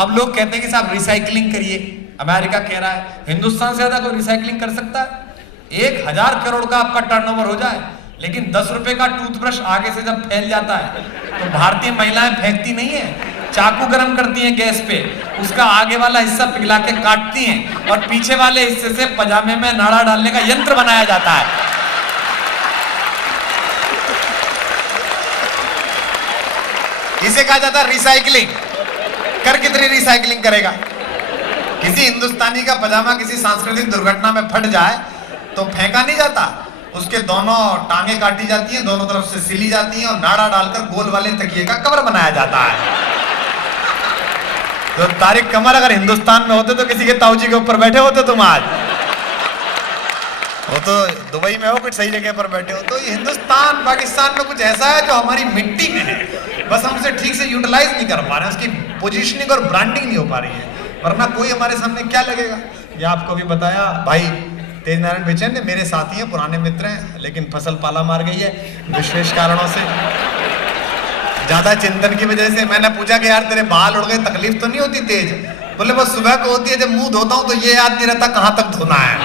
اب لوگ کہتے ہیں کہ صاحب ریسائکلنگ کریے، امریکہ کہہ رہا ہے ہندوستان سے زیادہ کوئی ریسائکلنگ کر سکتا ہے؟ 1000 کروڑ کا آپ کا ٹرن اوور ہو جائے لیکن 10 روپے کا ٹوتھ برش آگے سے جب پھیل جاتا ہے تو بھارتی مہیلائیں پھینکتی نہیں ہیں، چاقو گرم کرتی ہیں گیس پہ، اس کا آگے والا حصہ پگھلا کے کاٹتی ہیں اور پیچھے والے حصے سے پجامے میں ناڑا ڈالنے کا ینتر بنایا جاتا ہے۔ اسے کہا جاتا ہے ریسائکلنگ۔ کر کتنی ریسائکلنگ کرے گا؟ کسی ہندوستانی کا پجامہ کسی سانسکرتک درگھٹنا میں پھٹ جائے تو پھینکا نہیں جاتا، اس کے دونوں ٹانگیں کاٹی جاتی ہیں، دونوں طرف سے سلی جاتی ہیں اور ناڑا ڈال کر گول والے تکیے کا کور بنایا جاتا ہے۔ تو طارق قمر اگر ہندوستان میں ہوتے تو کسی کے تاؤجی کے اوپر بیٹھے ہوتے تم آج؟ وہ تو دبئی میں ہو، کچھ صحیح جگہ پر بیٹھے ہو۔ تو یہ ہندوستان پاکستان میں کچھ ایسا ہے جو ہماری مٹی میں ہے، بس ہم اسے ٹھیک سے یوٹیلائز نہیں کر پا رہے ہیں، اس کی پوزیشننگ اور برانڈنگ نہیں ہو پا رہی ہے، ورنہ کوئی ہمارے سامنے کیا لگے گا۔ یہ آپ کو بھی بتایا بھائی تیج نارائن بیچین نے، میرے ساتھی ہیں، پرانے متر ہیں، لیکن فصل پالا مار گئی ہے وشیش کارنوں سے، زیادہ چنتن کی وجہ سے۔ میں نے پوچھا کہ یار تیرے بال اڑ گئے، تکلیف تو نہیں ہوتی تیج؟ بولے بس صبح کو ہوتی ہے، جب منہ دھوتا ہوں تو یہ یاد نہیں رہتا کہاں تک دھونا ہے۔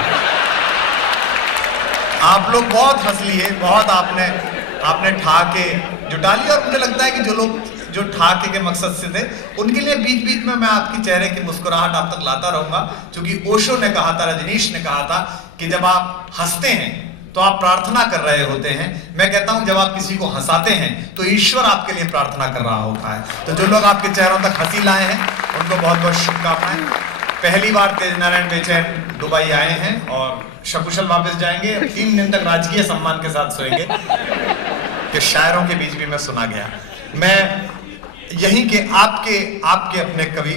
آپ لوگ بہت ہنس لیے، بہت آپ نے ٹھاکے جٹا لی، اور مجھے لگتا ہے کہ جو لوگ جو ٹھاکے کے مقصد سے تھے ان کے لیے بیچ بیچ میں آپ کی چہرے کی مسکراہٹ آپ تک لاتا رہوں گا، چونکہ اوشو نے کہا تھا، رجنیش نے کہا تھا کہ جب آپ ہنستے ہیں تو آپ پرارتھنا کر رہے ہوتے ہیں۔ میں کہتا ہوں جب آپ کسی کو ہنساتے ہیں تو ایشور آپ کے لیے پرارتھنا کر رہا ہوتا ہے۔ تو جو لوگ آپ کے چہروں تک ہنسی لائے ہیں ان کو بہت بہت شبکامنائیں۔ پہلی بار تیج نارائن بیچین دبئی آئے ہیں اور شکوشل واپس جائیں گے، 3 دن تک راجکیہ سمان کے ساتھ سوئیں گے کہ شاعروں کے بیچ بھی میں سنا گیا۔ میں یہیں کہ آپ کے اپنے کوی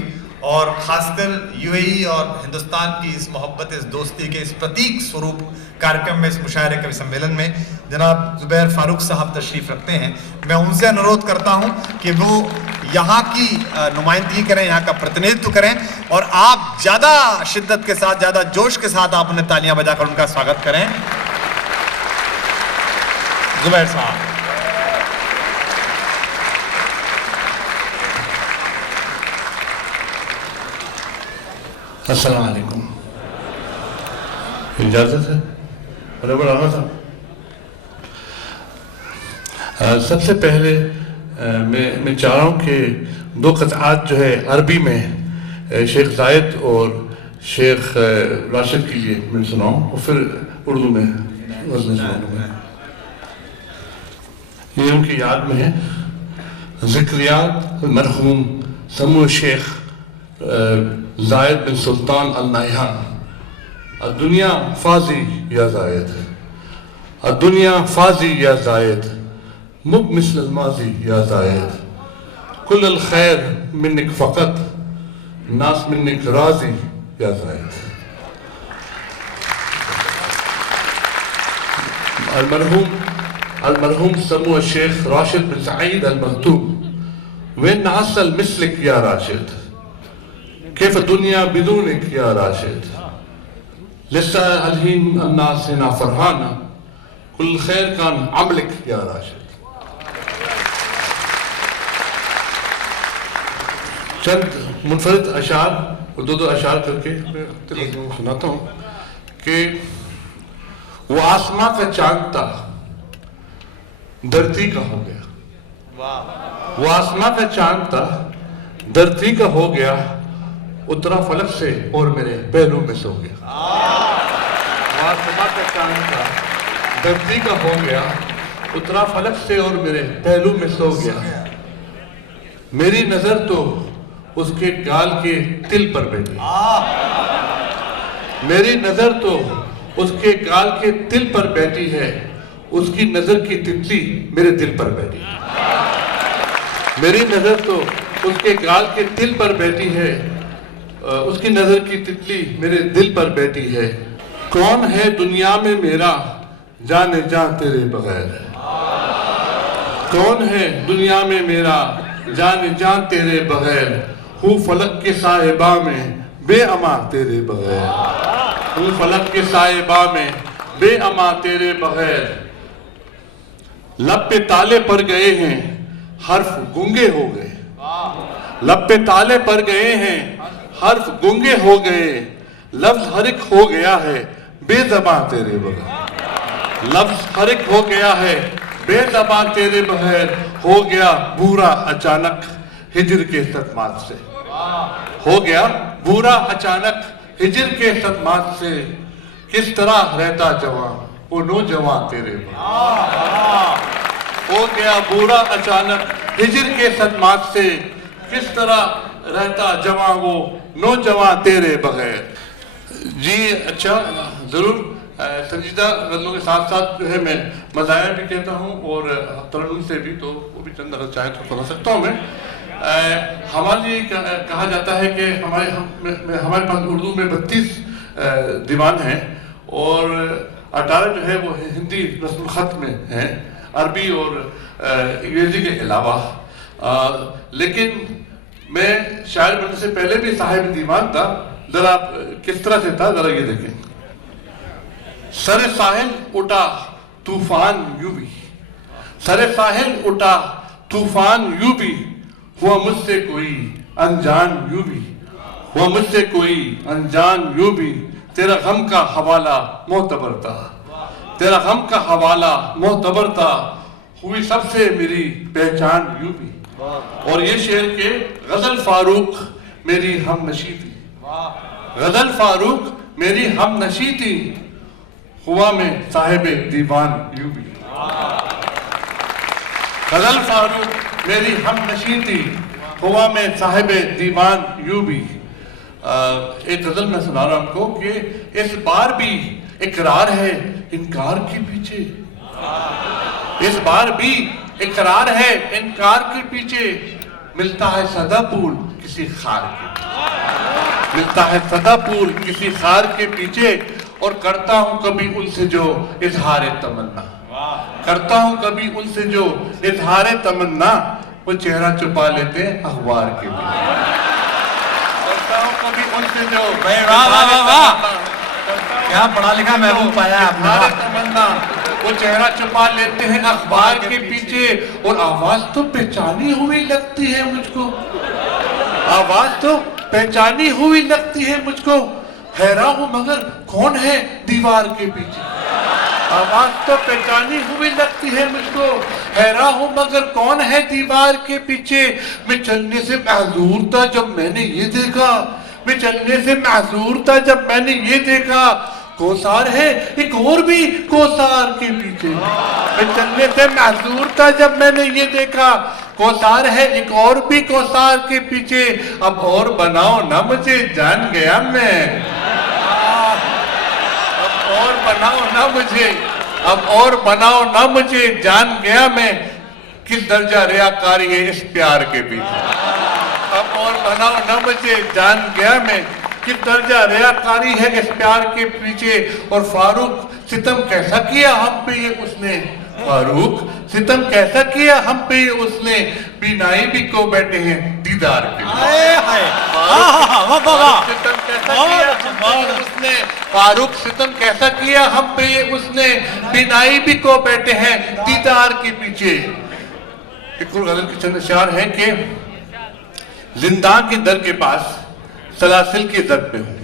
اور خاص کر یو اے ای اور ہندوستان کی اس محبت، اس دوستی کے اس پرتیک سوروپ کارکرم میں، اس مشاعرے کوی سمیلن میں جناب زبیر فاروق صاحب تشریف رکھتے ہیں۔ میں ان سے انورودھ کرتا ہوں کہ وہ یہاں کی نمائندگی کریں، یہاں کا پرتنیدھتو کریں، اور آپ زیادہ شدت کے ساتھ، زیادہ جوش کے ساتھ آپ انہیں تالیاں بجا کر ان کا سواگت کریں۔ زبیر صاحب۔ السلام علیکم، اجازت ہے؟ برابر آنا تھا۔ سب سے پہلے میں چاہ رہا ہوں کہ 2 قطعات جو ہے عربی میں شیخ زائد اور شیخ راشد کے لیے میں سناؤں، اور پھر اردو میں غزلیں سناؤں گا۔ یہ ان کی یاد میں ہے۔ ذکریات مرحوم سمو شیخ زائد بن سلطان الناہیان۔ الدنیا فاضی یا زائد، الدنیا فاضی یا زائد، مب مثل الماضی یا زائد، کل الخیر منک فقط، ناس منک راضی یا زائد۔ المرحوم سمو الشیخ راشد بن سعید المکتوم، وین عسل مثلک یا راشد، کیف دنیا بدونک یا راشد، لسا الہین الناس نا فرحانا، کل خیر کان عملک یا راشد۔ چند منفرد اشعار، 2 اشعار کر کے سناتا ہوں کہ وہ آسماں کا چاند تھا، دھرتی کا ہو گیا۔ وہ آسماں کا چاند تھا، دھرتی کا ہو گیا، اترا فلک سے اور میرے پہلو میں سو گیا۔ آسماں کا چاند تھا، دھرتی کا ہو گیا، اترا فلک سے اور میرے پہلو میں سو گیا۔ میری نظر تو اس کے گال کے تل پر بیٹھی، میری نظر تو اس کے گال کے تل پر بیٹھی ہے، اس کی نظر کی تتلی میرے دل پر بیٹھی ہے۔ میری نظر تو اس کے گال کے تل پر بیٹھی ہے، اس کی نظر کی تتلی میرے دل پر بیٹھی ہے۔ کون ہے دنیا میں میرا جانے جان تیرے بغیر، کون ہے دنیا میں میرا جانے جان تیرے بغیر، ہوں فلک کے صاحبہ میں بے اما تیرے بغیر، ہوں فلک کے صاحبہ میں بے اما تیرے بغیر۔ لب پہ تالے پڑ گئے ہیں، حرف گنگے ہو گئے، लब पे ताले पड़ गए हैं, हर्फ गूंगे हो गए, लफ्ज हर एक हो गया है बेज़बां तेरे बगैर। लफ्ज हर एक हो गया है बेज़बां तेरे बगैर, हो गया बूरा अचानक हिजर के सदमात से। हो गया बूरा अचानक हिजर के सदमात से, किस तरह रहता जवां वो नौजवां तेरे बगैर। हो गया बुरा अचानक हिजर के सदमात से, किस तरह रहता जवां वो नौजवां तेरे बगैर। जी अच्छा, जरूर संजीदा गजलों के साथ साथ जो है मैं मज़ाया भी कहता हूँ और तरन्नुम से भी, तो वो भी चंद अगर चाहे तो सुना सकता हूँ मैं। हमारे लिए कहा जाता है कि हमारे पास उर्दू में 32 दीवान हैं और 18 जो है वो हिंदी रस्म ख़त में हैं, अरबी और अंग्रेज़ी के अलावा। लेकिन मैं शायर बनने से पहले भी साहिब दीवान था। जरा किस तरह से था, जरा ये देखें। सरे साहिल उठा तूफान यूं भी, सरे साहिल उठा तूफान यूं भी, हुआ मुझसे कोई अनजान यूं भी, हुआ मुझसे कोई अनजान यूं भी, तेरा गम का हवाला मोतबर था, तेरा गम का हवाला मोतबर था, हुई सबसे मेरी पहचान यूं भी। और ये शेर के गजल फारूक मेरी हम नशी थी, गजल फारूक मेरी हम नशी थी, हुआ में साहिबे दीवान यूं भी। गजल फारूक मेरी हम नशी थी, हुआ में साहिबे दीवान यूं भी। एक गजल मैं सुना रहा हूं आपको कि इस बार भी इकरार है इनकार के पीछे, इस बार भी इकरार है इनकार के पीछे, मिलता है सदा फूल किसी खार के पीछे, मिलता है सदा फूल किसी खार के पीछे, और करता हूं कभी उनसे जो इजहार तमन्ना, करता हूं कभी उनसे जो इजहार तमन्ना, वो चेहरा छुपा लेते हैं अखबार के पीछे। करता हूं कभी उनसे जो क्या पढ़ा लिखा महबूब पाया आपने, तमन्ना, वो चेहरा छुपा लेते हैं अखबार के पीछे, और आवाज तो पहचानी हुई लगती है मुझको, आवाज तो पहचानी हुई लगती है मुझको, हैरान हूं मगर कौन है दीवार के पीछे। आवाज तो पहचानी हुई लगती है मुझको, हैरान हूं मगर कौन है दीवार के पीछे। मैं चलने से महजूर था जब मैंने ये देखा, मैं चलने से महजूर था जब मैंने ये देखा, कोसार है एक और भी कोसार के पीछे। मैं चलने से महजूर था जब मैंने ये देखा, कोसार है एक और भी कोसार के पीछे, अब और बनाओ ना मुझे जान गया मैं, अब और बनाओ ना मुझे, अब और बनाओ ना मुझे जान गया मैं, किस दर्जा रियाकारी है इस प्यार के पीछे। अब और बनाओ ना मुझे जान गया मैं, किस दर्जा रियाकारी है इस प्यार के पीछे। और फारूक सितम कैसा किया हम पे ये उसने, फारूक सितम कैसा किया हम पे ये उसने, बिनाई भी को बैठे हैं दीदार के सितम कैसा किया हम पे उसने, फारूक सितम कैसा किया हम पे ये उसने, बिनाई भी को बैठे हैं दीदार के पीछे। एक और गजल के चंद अशआर हैं कि जिंदा के दर के पास सलासिल की दर पे हूँ,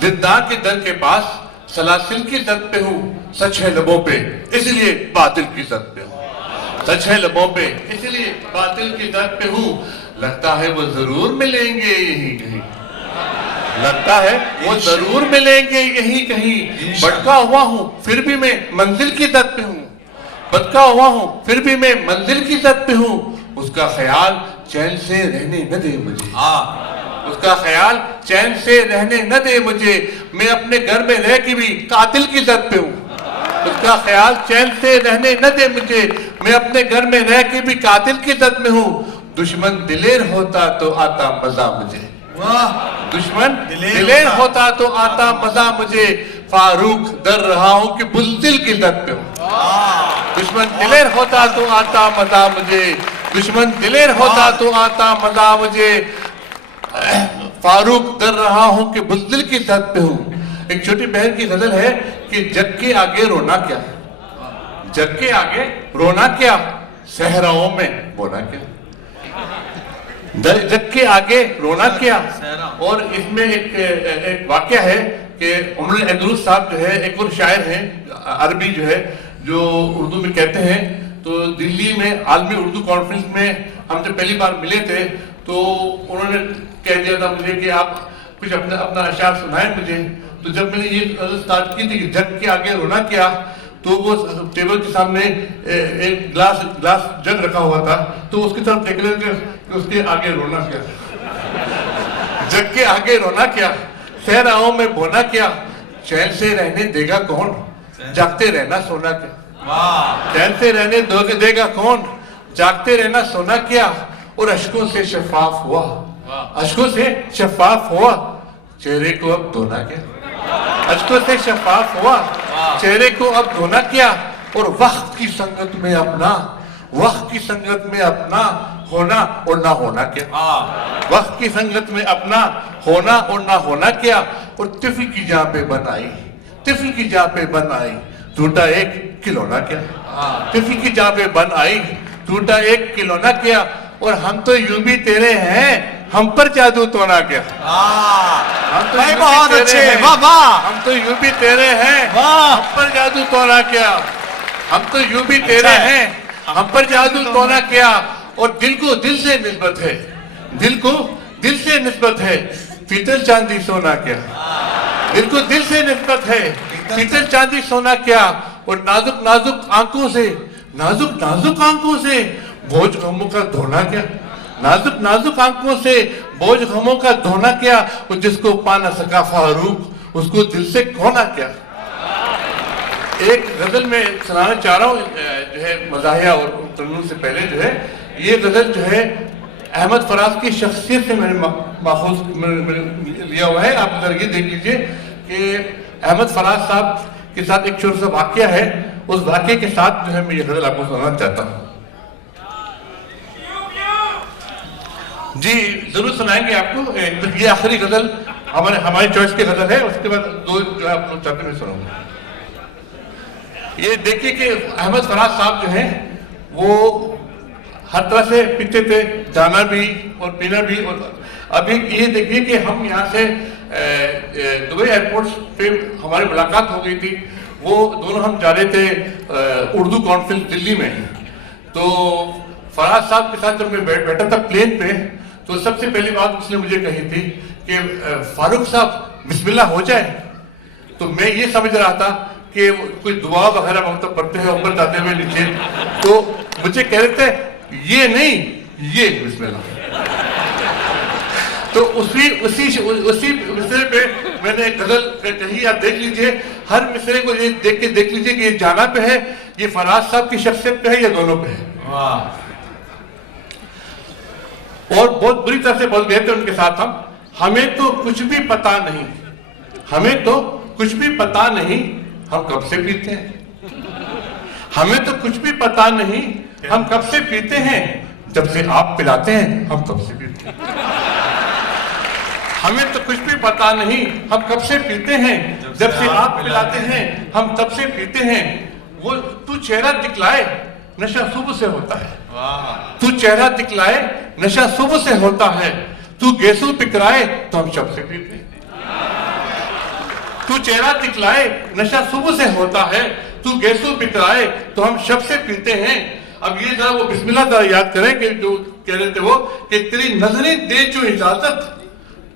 जिंदा के दर के पास सलासिल की दर पे हूँ, सच है लबों पे इसलिए बातिल की दर पे हूँ, सच है लबों पे इसलिए बातिल की दर पे हूँ, लगता है वो जरूर मिलेंगे यहीं कहीं, लगता है वो जरूर मिलेंगे यहीं कहीं, भटका हुआ हूँ फिर भी मैं मंजिल की दर पे हूँ, भटका हुआ हूँ फिर भी मैं मंजिल की दर पे हूँ, उसका ख्याल चैन से रहने न दे मुझे, उसका ख्याल चैन से रहने न दे मुझे, मैं अपने घर में रह के भी कातिल की दर पे हूँ, उसका ख्याल चैन से रहने न दे मुझे, मैं अपने घर में रह के भी कातिल की दर में हूँ, दुश्मन दिलेर होता तो आता मजा मुझे, दुश्मन दिलेर होता तो आता मजा मुझे, फारूक डर रहा हूँ कि बुज़दिल की दर पे हूँ, दुश्मन दिलेर होता तो आता मजा मुझे, दुश्मन दिलेर होता तो आता मजा मुझे, फारूक डर रहा हूं कि बुज़दिल की दर पे हूं। एक छोटी बहन की गजल है कि जग के आगे रोना क्या, जग के आगे रोना क्या, सहराओं में बोना क्या, जग के आगे रोना क्या। और इसमें एक वाक्य है कि उमर अंदलुस साहब जो है एक और शायर हैं अरबी जो है, जो उर्दू में कहते हैं। तो दिल्ली में आलमी उर्दू कॉन्फ्रेंस में हम जब पहली बार मिले थे तो उन्होंने कह दिया था मुझे कि आप कुछ अपना अशार सुनाएं मुझे। तो जब मैंने ये स्टार्ट की थी कि जग के आगे रोना क्या, तो वो टेबल के सामने एक ग्लास जग रखा हुआ था, तो उसकी तरफ देख रहे थे कि उसके आगे रोना क्या। जग के आगे रोना क्या, सहराओं में बोना क्या, चैन से रहने देगा कौन, जागते रहना सोना क्या। चैन से रहने देगा कौन, जागते रहना सोना क्या। और अश्कों से शफाफ हुआ, अश्कों से शफाफ हुआ, चेहरे को अब धोना क्या। अश्कों से शफाफ हुआ, चेहरे को अब धोना क्या। और वक्त की संगत में अपना, वक्त की संगत में अपना होना और ना होना क्या। वक्त की संगत में अपना होना और ना होना क्या। और तिफी की जहाँ पे बनाई, तिफी की जहाँ पे बनाई, टूटा एक खिलौना क्या। तिफी की जहाँ पे बन आई, टूटा एक खिलौना क्या। और हम तो यूं भी तेरे हैं, हम पर जादू तोड़ा क्या। हम तो यूं बहुत भी तेरे अच्छे, हैं, वाह वाह। हम तो यूं भी तेरे हैं, वाह। हम पर जादू तोड़ा क्या। हम तो यूं भी तेरे हैं, हम पर जादू तोड़ा क्या। और दिल को दिल से निस्बत है, दिल को दिल से निस्बत है, पीतल चांदी सोना क्या। दिल को दिल से निस्बत है, पीतल चांदी सोना क्या। और नाजुक नाजुक आंखों से, नाजुक नाजुक आंखों से बोझ गमों का धोना क्या। नाजुक नाजुक आंखों से बोझ गमों का धोना क्या। और जिसको पा न सका फारूक, उसको दिल से खोना क्या। एक गजल में सुनाना चाह रहा हूँ जो है मज़ाहिया और तनून से पहले जो है, ये गजल जो है अहमद फराज की शख्सियत से मैंने माखूज लिया हुआ है। आप अगर ये देख लीजिए कि अहमद फराज साहब के साथ एक छोटा सा वाक्य है, उस वाक्य के साथ जो है मैं ये गजल आपको सुनाना चाहता हूँ। जी जरूर सुनाएंगे आपको। ये आखिरी गजल हमारी चॉइस की गजल है, उसके बाद दो जो है आप लोग चाहते मैं सुनाऊंगा। ये देखिए कि अहमद फराज साहब जो हैं वो हर तरह से पीते थे, जाना भी और पीना भी। और अभी ये देखिए कि हम यहाँ से दुबई एयरपोर्ट पे हमारी मुलाकात हो गई थी। वो दोनों हम जा रहे थे उर्दू कॉन्फ्रेंस दिल्ली में। तो फराज साहब के साथ जब मैं बैठा था प्लेन पे, तो सबसे पहली बात उसने मुझे कही थी कि फारूक साहब बिस्मिल्लाह हो जाए। तो मैं ये समझ रहा था कि कोई दुआ वगैरह मतलब पढ़ते हैं ऊपर जाते हुए नीचे, तो मुझे कह रहे थे ये नहीं, ये बिस्मिल्लाह। तो उसी मिसरे पे मैंने गजल कही, आप देख लीजिए हर मिसरे को ये देख लीजिए कि ये जाना पे है, ये फराज साहब की शख्सियत पे है या दोनों पे है। और बहुत बुरी तरह से बोल गए थे उनके साथ हम, हमें तो कुछ भी पता नहीं, हमें तो कुछ भी पता नहीं, हम कब से पीते हैं। हमें तो कुछ भी पता नहीं, हम कब से पीते हैं, जब से आप पिलाते हैं हम कब से पीते हैं। हमें तो कुछ भी पता नहीं, हम कब से पीते हैं, जब से आप पिलाते हैं हम तब से पीते हैं। वो तू चेहरा दिखलाए नशा सुबह से होता है, तू चेहरा दिखलाए नशा सुबह से होता है, तू गेसू पिकराए तो हम शब से पीते हैं। तू चेहरा दिखलाए नशा सुबह से होता है, तू गेसू पिकराए तो हम शब से पीते हैं। अब ये जरा वो बिस्मिल्लाह जरा याद करें कि जो कह रहे थे वो कि तेरी नजरें दे जो इजाजत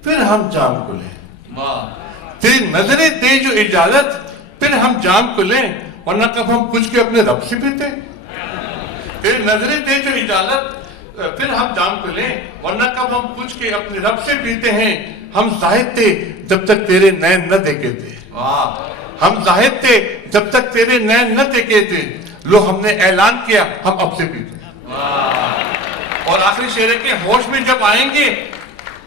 फिर हम जाम को लें। तेरी नजरें दे जो इजाजत फिर हम जाम को लें, वरना कब हम कुछ के अपने रब से पीते। तेरी नजरें दे जो इजाजत फिर हम जाम को लें, वरना कब हम कुछ के अपने रब से पीते हैं। हम जाहिद थे जब तक तेरे नैन न देखे थे, हम जाहिद थे जब तक तेरे नैन न देखे थे, लो हमने ऐलान किया हम अब से पीते। और आखिरी शेर है कि होश में जब आएंगे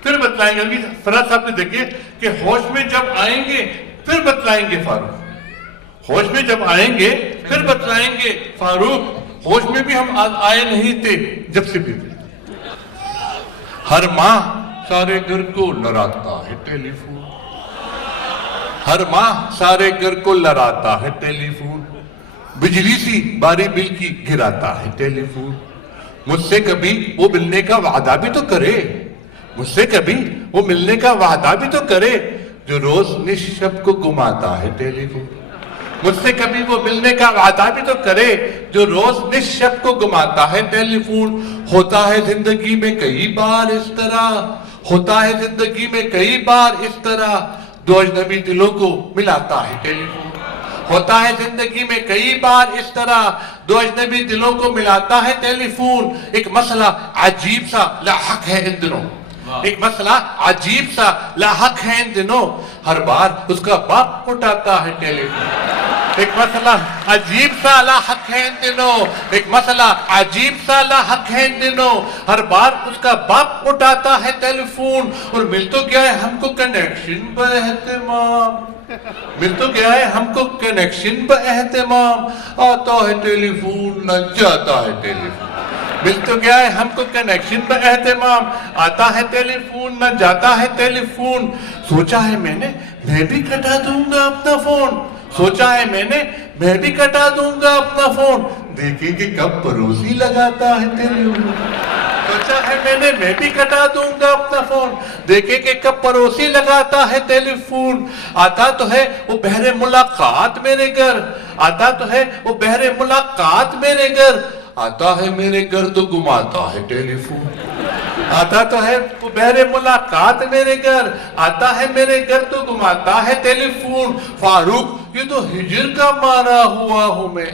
फिर बतलाएंगे। अभी फराज साहब ने देखिए कि होश में जब आएंगे फिर बतलाएंगे फारूक, होश में जब आएंगे फिर बतलाएंगे फारूक, होश में भी हम आए नहीं थे जब से पीते। हर माह सारे घर को लड़ाता है टेलीफोन, हर माह सारे घर को लड़ाता है टेलीफोन, बिजली सी बारी बिल की गिराता है टेलीफोन, مجھ سے کبھی وہ ملنے کا وعدہ بھی تو کرے, مجھ سے کبھی وہ ملنے کا وعدہ بھی تو کرے, جو روز نشب کو گماتا ہے ٹیلی فون. مجھ سے کبھی وہ ملنے کا وعدہ بھی تو کرے, جو روز نشب کو گماتا ہے ٹیلی فون. ہوتا ہے زندگی میں کئی بار اس طرح, ہوتا ہے زندگی میں کئی بار اس طرح, دو اجنبی دلوں کو ملاتا ہے ٹیلی فون. ہوتا ہے زندگی میں کئی بار اس طرح, دو اجنبی دلوں کو ملاتا ہے ٹیلی فون. ایک مسئلہ عجیب سا لاحق ہے ان دنوں, ایک مسئلہ عجیب سا لاحق ہے ان دنوں, ہر بار اس کا باپ اٹھاتا ہے ٹیلی فون. ایک مسئلہ عجیب سا لاحق ہے ان دنوں, ایک مسئلہ عجیب سا لاحق ہے ان دنوں, ہر بار اس کا باپ اٹھاتا ہے ٹیلی فون. اور مل تو گیا ہے ہم کو کنیکشن بے اہتمام, مل تو گیا ہے ہم کو کنیکشن بے اہتمام, آتا ہے ٹیلی فون نہ جاتا ہے ٹیلی فون. مل تو گیا ہے ہم کو کنیکشن بے اہتمام, آتا ہے ٹیلی فون نہ جاتا ہے ٹیلی فون. سوچا ہے میں نے میں بھی کٹا دوں گا اپنا فون, سوچا ہے میں بھی کٹا دوں گا اپنا فون, دیکھیں کہ کب پروسی لگاتا ہے ٹیلی فون. سوچا ہے میں بھی کٹا دوں گا اپنا فون, دیکھیں کہ کب پروسی لگاتا ہے ٹیلی فون. آتا تو ہے وہ بہر ملاقات میرے گھر, آتا تو ہے وہ بہر ملاقات میرے گھر, آتا ہے میرے گھر تو گماتا ہے ٹیلی فون. آتا تو ہے وہ بہر ملاقات میرے گھر, آتا ہے میرے گھر تو گماتا ہے ٹیلی فون. فاروق یہ تو ہجر کا مارا ہوا ہوں میں,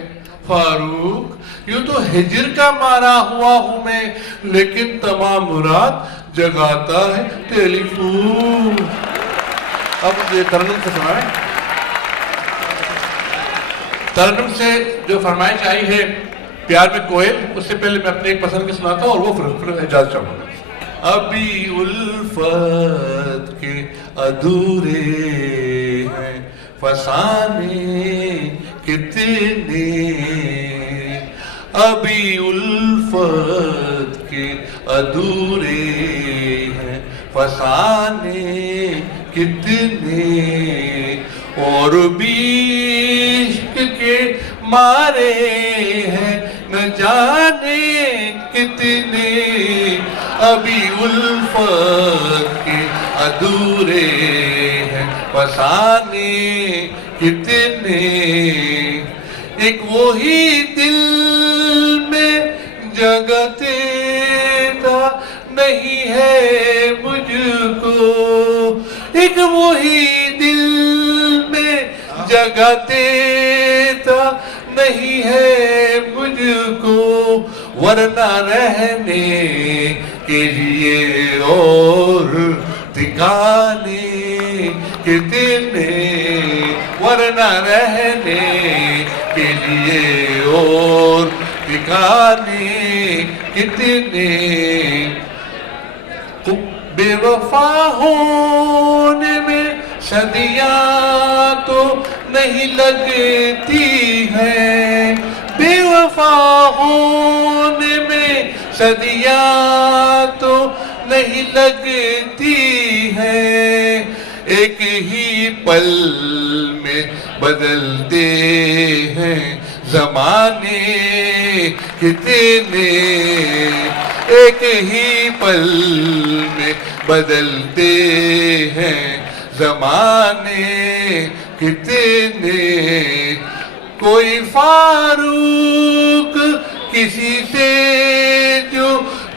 فاروق یہ تو ہجر کا مارا ہوا ہوں میں, لیکن تمام رات جگاتا ہے ٹیلی فون. اب یہ ترنم سے سنائیں, ترنم سے جو فرمائش آئی ہے پیار میں کوئل, اس سے پہلے میں اپنے ایک پسند کی سناتا ہوں اور وہ پھر اجازت چاہوں گا. ابھی الفت کے ادھورے ہیں فسانے کتنے, ابھی الفت کے ادھورے ہیں فسانے کتنے, اور بھی عشق کے مارے ہیں نہ جانے کتنے, ابھی الفت کے ادھورے ہیں فسانے کتنے. ایک وہی دل میں جگہ تیرا نہیں ہے مجھ کو, ایک وہی دل میں جگہ تیرا نہیں ہے مجھ کو, ورنہ رہنے کے لیے اور ٹھکانے کتنے, ورنہ رہنے کے لیے اور ٹھکانے کتنے. بے وفا ہونے میں صدیاں تو نہیں لگتی ہیں, بے وفا ہونے میں صدیاں تو نہیں لگتی ہیں, ایک ہی پل میں بدلتے ہیں زمانے کتنے, ایک ہی پل میں بدلتے ہیں زمانے کتنے. کوئی فاروق کسی سے جو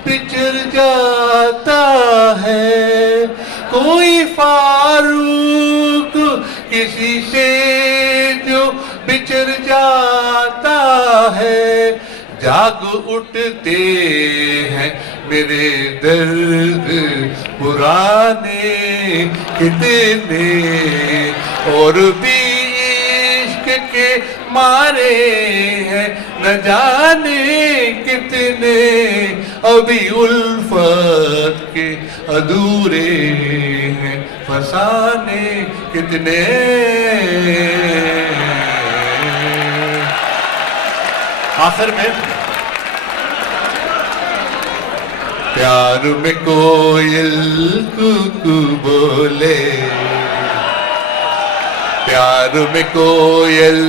بچھڑ جاتا ہے, کوئی فاروق کسی سے جو بچھڑ جاتا ہے, جاگ اٹھتے ہیں میرے درد پرانے کتنے, اور بھی عشق کے مارے ہیں نہ جانے کتنے, ابھی الفت کے ادھورے ہیں فسانے کتنے. آخر میں پیار میں کوئل کوکو بولے, प्यार में कोयल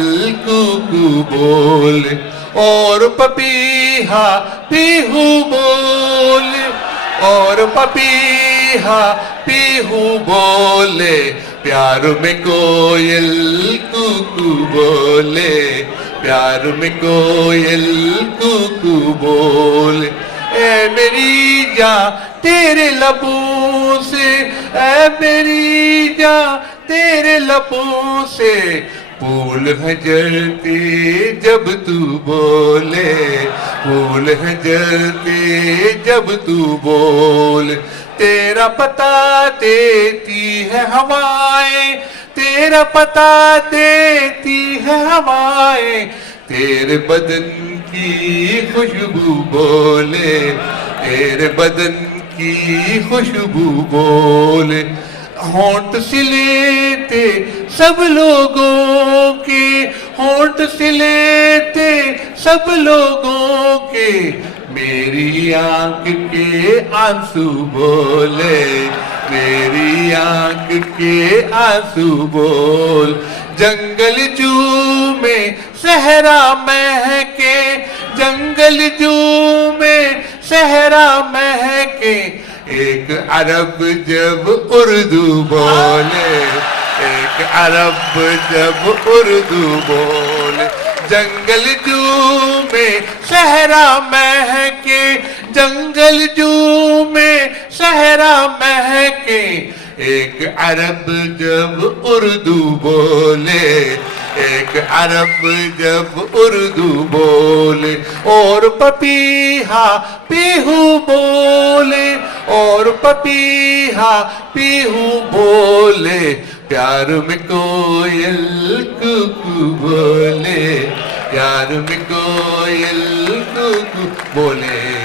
कुकू बोले और पपीहा पीहू बोले और पपीहा पीहू बोले प्यार में कोयल कुकू बोले प्यार में कोयल कुकू बोले ए मेरी जान तेरे लबों से ए मेरी जान तेरे लबों से फूल है जलते जब तू बोले फूल है जलते जब तू बोले तेरा पता देती है हवाएं तेरा पता देती है हवाएं तेरे बदन की खुशबू बोले तेरे बदन की खुशबू बोले होंठ से लेते सब लोगों के होंठ से लेते सब लोगों के मेरी आंख के आंसू बोले मेरी आंख के आंसू बोल जंगल जू में सहरा महके जंगल जू में सहरा महके एक अरब जब उर्दू बोले एक अरब जब उर्दू बोले जंगल जू में सहरा महके जंगल जू में सहरा महके एक अरब जब उर्दू बोले एक अरब जब उर्दू बोले और पपीहा पीहू बोले और पपीहा पीहू बोले प्यार में कोयल कुकू बोले प्यार में कोयल कुकू बोले